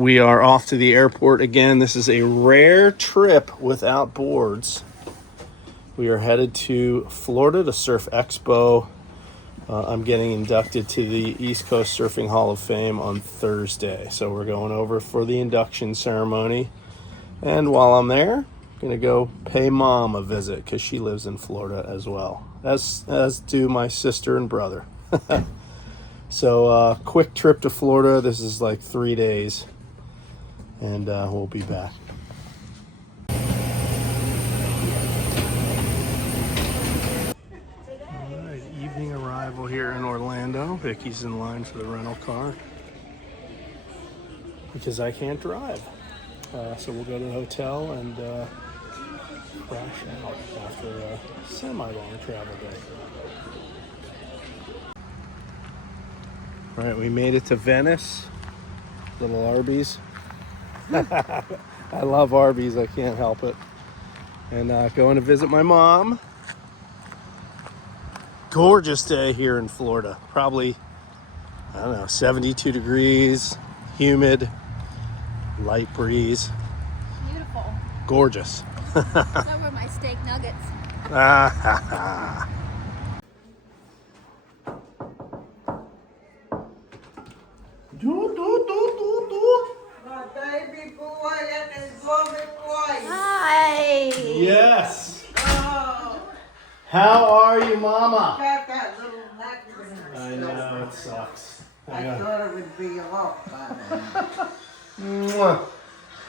We are off to the airport again. This is a rare trip without boards. We are headed to Florida to Surf Expo. I'm getting inducted to the East Coast Surfing Hall of Fame on Thursday. So we're going over for the induction ceremony. And while I'm there, I'm going to go pay Mom a visit because she lives in Florida as well, as do my sister and brother. So quick trip to Florida. This is like 3 days. And we'll be back. All right, evening arrival here in Orlando. Vicky's in line for the rental car because I can't drive. So we'll go to the hotel and crash out after a semi-long travel day. All right, we made it to Venice. Little Arby's. I love Arby's, I can't help it. And going to visit my mom. Gorgeous day here in Florida. Probably, I don't know, 72 degrees, humid, light breeze. Beautiful. Gorgeous. So were my steak nuggets. My baby boy and his lovely wife. Hi. Yes. Oh, How are you, Mama? got that little napkin. I know, it sucks. I thought it would be off by now. Mwah.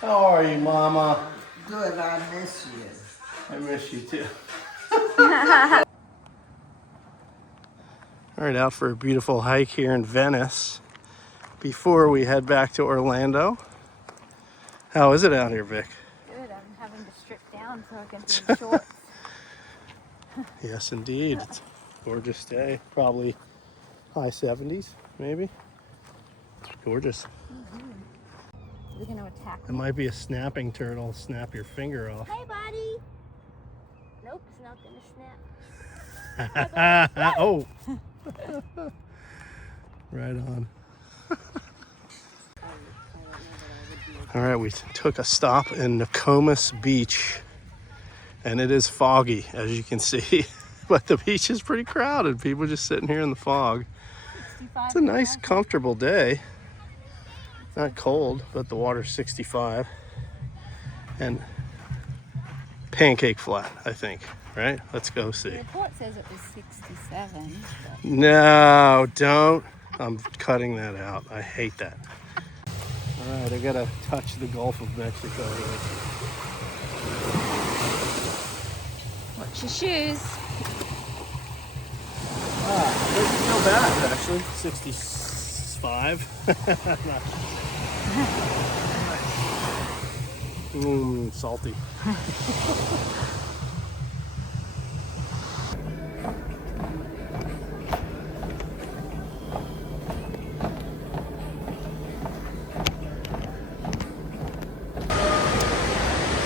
How are you, Mama? Good, I miss you. I miss you too. All right, out for a beautiful hike here in Venice before we head back to Orlando. How is it out here, Vic? Good. I'm having to strip down so I can see shorts. Yes, indeed. It's a gorgeous day. Probably high 70s, maybe. It's gorgeous. We're gonna attack. It might be a snapping turtle. Snap your finger off. Hey, buddy. Nope, it's not gonna snap. Oh. Right on. All right, we took a stop in Nokomis Beach, and it is foggy, as you can see, but the beach is pretty crowded. People just sitting here in the fog. It's a nice, comfortable day. Not cold, but the water's 65, and pancake flat, I think. Right? Let's go see. The report says it was 67. But... No, don't. I'm cutting that out. I hate that. All right, I gotta touch the Gulf of Mexico here. Watch your shoes. Doesn't feel bad, actually. 65. Salty.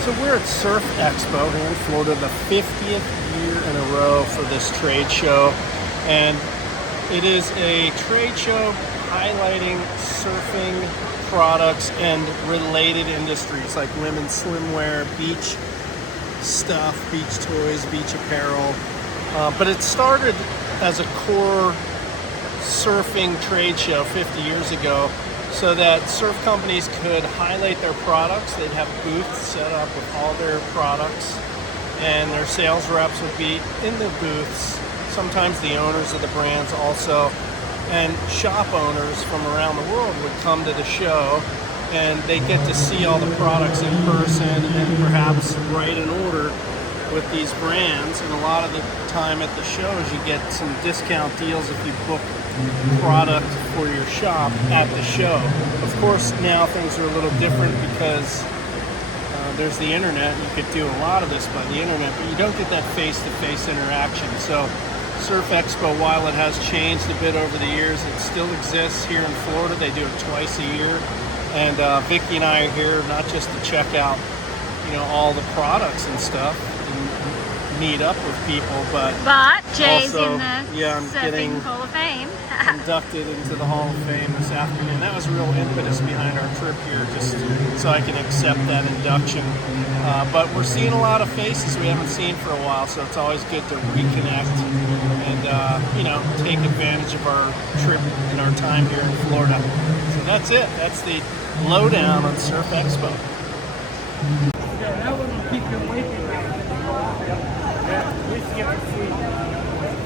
So we're at Surf Expo here in Florida, the 50th year in a row for this trade show. And it is a trade show highlighting surfing products and related industries like women's swimwear, beach stuff, beach toys, beach apparel. But it started as a core surfing trade show 50 years ago, so that surf companies could highlight their products. They'd have booths set up with all their products, and their sales reps would be in the booths, sometimes the owners of the brands also, and shop owners from around the world would come to the show, and they get to see all the products in person and perhaps write an order with these brands. And a lot of the time at the shows you get some discount deals if you book product for your shop at the show. Of course, now things are a little different because there's the internet. You could do a lot of this by the internet, but you don't get that face-to-face interaction. So Surf Expo, while it has changed a bit over the years, it still exists here in Florida. They do it twice a year, and Vicki and I are here not just to check out, all the products and stuff and meet up with people, but Jay's also, in the I'm Surfing getting Hall of Fame. inducted into the Hall of Fame this afternoon. That was a real impetus behind our trip here, just so I can accept that induction. But we're seeing a lot of faces we haven't seen for a while, so it's always good to reconnect and take advantage of our trip and our time here in Florida. So that's it. That's the lowdown on Surf Expo. Yeah, that one will keep you awake at night. Yeah, at least you get to sleep.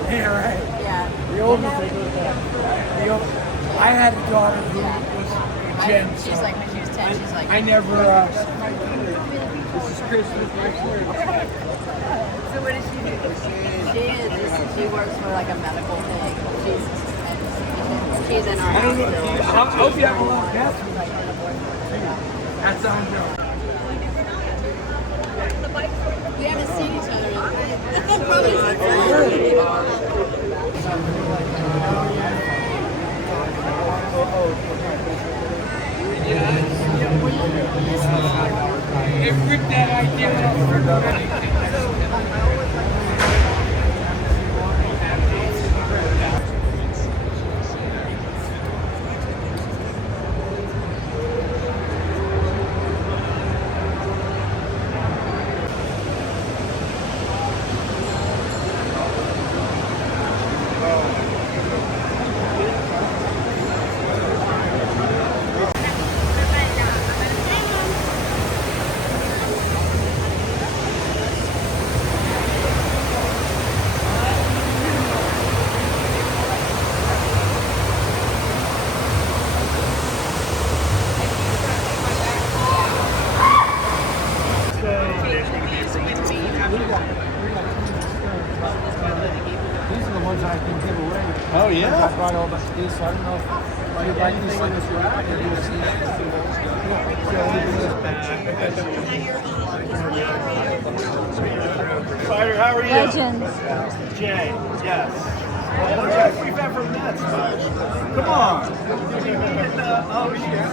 Yeah, right. Yeah. The oldest they go to bed. I had a daughter who was Jen. She's like, when she was 10, she's like, I never, this is Christmas next year. so what does she do? She works for like a medical thing. She's in our I don't know. hospital. I hope you have a lot of guests. That sounds good. We haven't seen each other They ripped that idea off. These are the ones I can give away. Oh, yeah? I brought all these, so I don't know if you'd like these like Fighter, how are you? Legends. Jay, yes. I don't know if we've ever met, but come on. Did we meet at the, oh, yeah.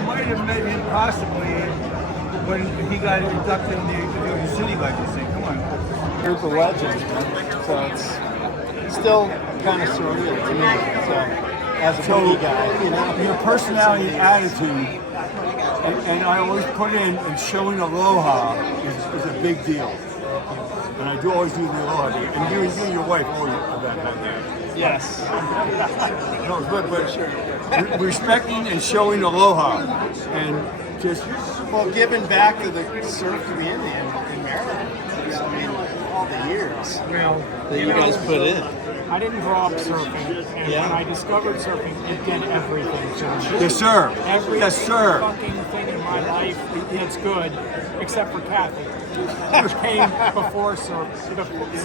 You might have met him possibly when he got inducted in the city, like you say. Come on. Group of legends, man. So it's still kind of surreal to me. So as a boogie guy, Your personality and attitude, and I always put in, and showing aloha is a big deal. And I do always do the aloha, and you and your wife always have that. Yes. No, it's good, but respecting and showing aloha, and just Well, giving back to the surf community in Maryland. I mean, all the years Well, that you guys put in. I didn't grow up surfing, and Yeah. when I discovered surfing, it did everything to me. yes, sir. Every Yes, sir. fucking thing in my life that's good, except for Kathy, which came before surf.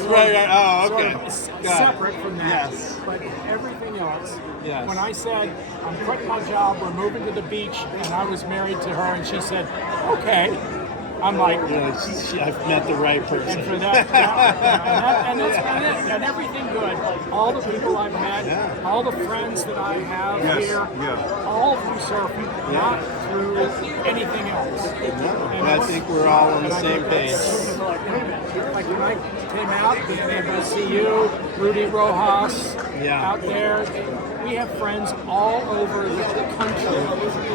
Right. Oh, okay. Sort of Got it. separate from that. Yes. But everything else, Yes. when I said, I'm quitting my job, we're moving to the beach, and I was married to her, and she said, okay. I'm like, I've met the right and person. for that, and that's been it, and everything good. All the people I've met, all the friends that I have Yes, here, yeah. all through surfing, not through anything else. And I think we're all on the same page. Like when I came out, being able to see you, Rudy Rojas, out there, we have friends all over the country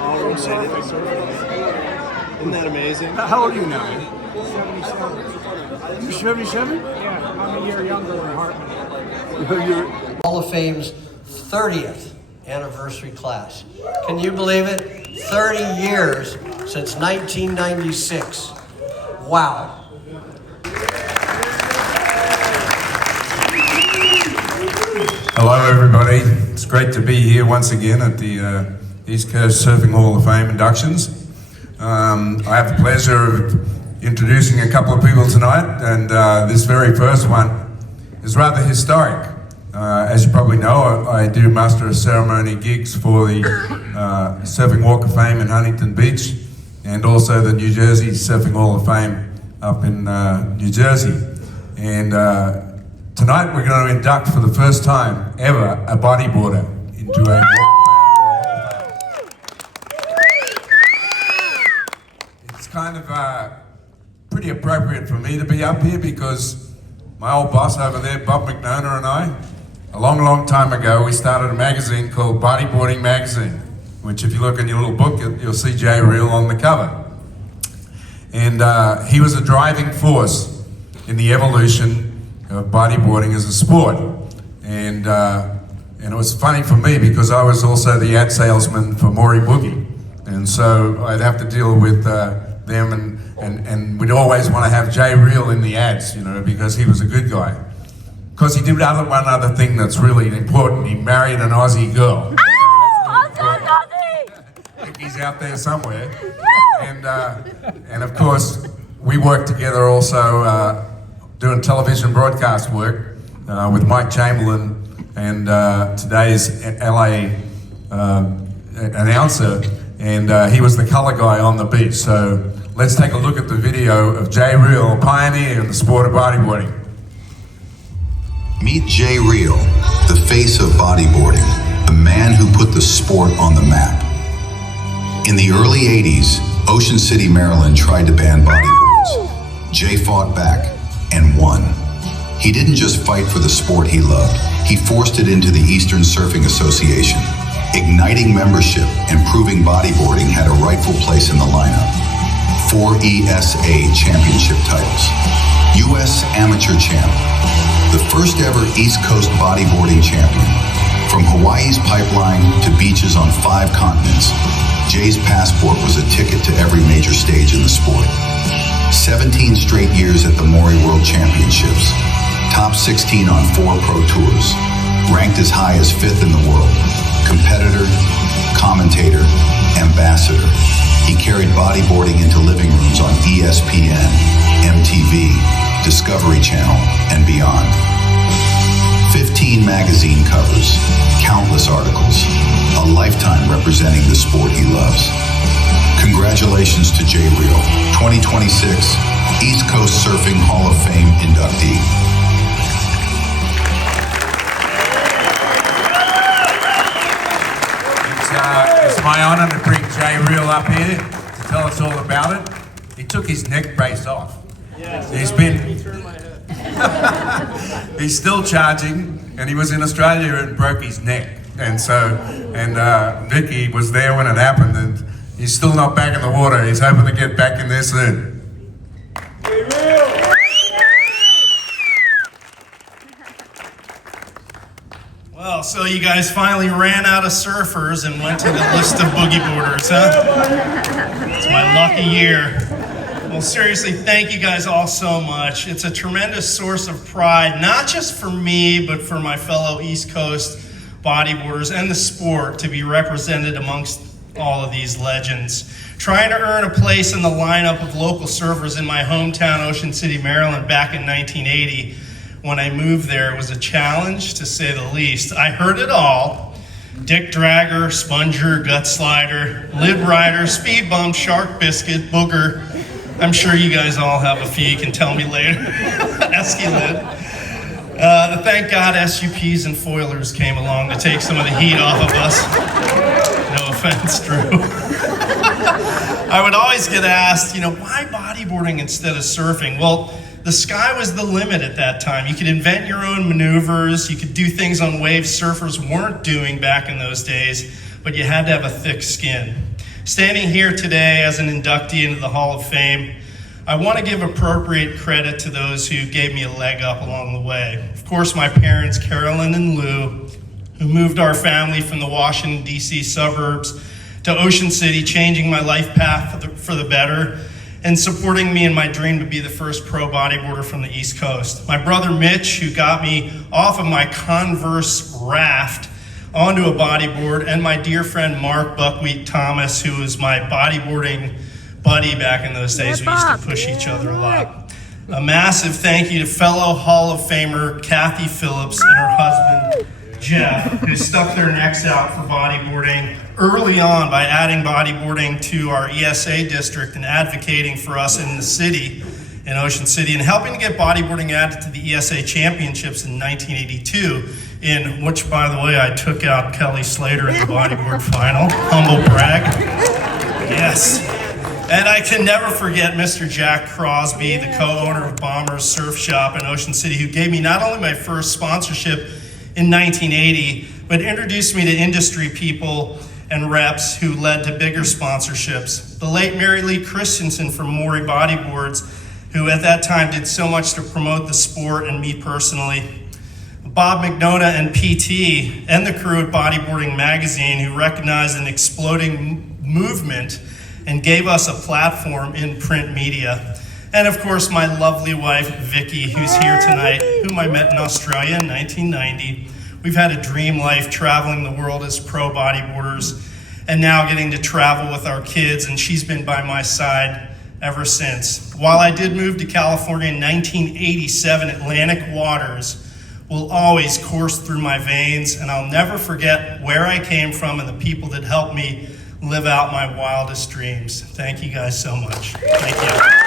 All from related. surfing. Isn't that amazing? How old are you now? 77. You 77? Yeah, I'm a year younger than Hartman. You're Hall of Fame's 30th anniversary class. Can you believe it? 30 years since 1996. Wow. Hello everybody, it's great to be here once again at the East Coast Surfing Hall of Fame inductions. I have the pleasure of introducing a couple of people tonight, and this very first one is rather historic. As you probably know, I do master of ceremony gigs for the Surfing Walk of Fame in Huntington Beach, and also the New Jersey Surfing Hall of Fame up in New Jersey. And tonight we're going to induct for the first time ever a bodyboarder into a Walk of Fame. It's kind of pretty appropriate for me to be up here because my old boss over there, Bob McNona, and I a long, long time ago, we started a magazine called Bodyboarding Magazine, which if you look in your little book, you'll see Jay Reale on the cover. And he was a driving force in the evolution of bodyboarding as a sport. And it was funny for me because I was also the ad salesman for Maury Boogie. And so I'd have to deal with them, and we'd always want to have Jay Reale in the ads, you know, because he was a good guy. Because he did one other thing that's really important. He married an Aussie girl. He's out there somewhere. And of course, we worked together also doing television broadcast work with Mike Chamberlain and today's LA announcer. And he was the color guy on the beach. So let's take a look at the video of Jay Reale, pioneer in the sport of bodyboarding. Meet Jay Reale, the face of bodyboarding, the man who put the sport on the map. In the early 80s, Ocean City, Maryland tried to ban bodyboards. Jay fought back and won. He didn't just fight for the sport he loved, he forced it into the Eastern Surfing Association, igniting membership and proving bodyboarding had a rightful place in the lineup. 4 ESA championship titles. U.S. Amateur Champ, the first ever East Coast bodyboarding champion. From Hawaii's pipeline to beaches on 5 continents, Jay's passport was a ticket to every major stage in the sport. 17 straight years at the Maury World Championships, top 16 on 4 pro tours, ranked as high as 5th in the world, competitor, commentator, ambassador. He carried bodyboarding into living rooms on ESPN, MTV, Discovery Channel, and beyond. 15 magazine covers, countless articles, a lifetime representing the sport he loves. Congratulations to Jay Reale, 2026 East Coast Surfing Hall of Fame inductee. It's my honor to bring Jay Reale up here to tell us all about it. He took his neck brace off. Yes. He's still charging, and he was in Australia and broke his neck. And Vicky was there when it happened, and he's still not back in the water. He's hoping to get back in there soon. Well, so you guys finally ran out of surfers and went to the list of boogie boarders, huh? It's my lucky year. Well, seriously, thank you guys all so much. It's a tremendous source of pride, not just for me, but for my fellow East Coast bodyboarders and the sport to be represented amongst all of these legends. Trying to earn a place in the lineup of local surfers in my hometown, Ocean City, Maryland, back in 1980. When I moved there, it was a challenge, to say the least. I heard it all. Dick Dragger, Sponger, Gut Slider, Lid Rider, Speed Bump, Shark Biscuit, Booger. I'm sure you guys all have a few, you can tell me later. Esky Lid. Thank God SUPs and foilers came along to take some of the heat off of us. No offense, Drew. I would always get asked, why bodyboarding instead of surfing? Well, the sky was the limit at that time. You could invent your own maneuvers, you could do things on waves surfers weren't doing back in those days, but you had to have a thick skin. Standing here today as an inductee into the Hall of Fame, I want to give appropriate credit to those who gave me a leg up along the way. Of course, my parents, Carolyn and Lou, who moved our family from the Washington, D.C. suburbs to Ocean City, changing my life path for the better, and supporting me in my dream to be the first pro bodyboarder from the East Coast. My brother Mitch, who got me off of my Converse raft onto a bodyboard, and my dear friend Mark Buckwheat Thomas, who was my bodyboarding buddy back in those days. We used to push each other a lot. A massive thank you to fellow Hall of Famer Kathy Phillips and her husband Jeff, who stuck their necks out for bodyboarding early on by adding bodyboarding to our ESA district and advocating for us in the city, in Ocean City, and helping to get bodyboarding added to the ESA championships in 1982, in which, by the way, I took out Kelly Slater in the bodyboard final. Humble brag. Yes. And I can never forget Mr. Jack Crosby, the co-owner of Bomber's Surf Shop in Ocean City, who gave me not only my first sponsorship in 1980, but introduced me to industry people and reps who led to bigger sponsorships. The late Mary Lee Christensen from Maury Bodyboards, who at that time did so much to promote the sport and me personally. Bob McNona and PT and the crew at Bodyboarding Magazine, who recognized an exploding movement and gave us a platform in print media. And of course, my lovely wife, Vicky, who's here tonight, whom I met in Australia in 1990. We've had a dream life traveling the world as pro bodyboarders and now getting to travel with our kids, and she's been by my side ever since. While I did move to California in 1987, Atlantic waters will always course through my veins, and I'll never forget where I came from and the people that helped me live out my wildest dreams. Thank you guys so much. Thank you.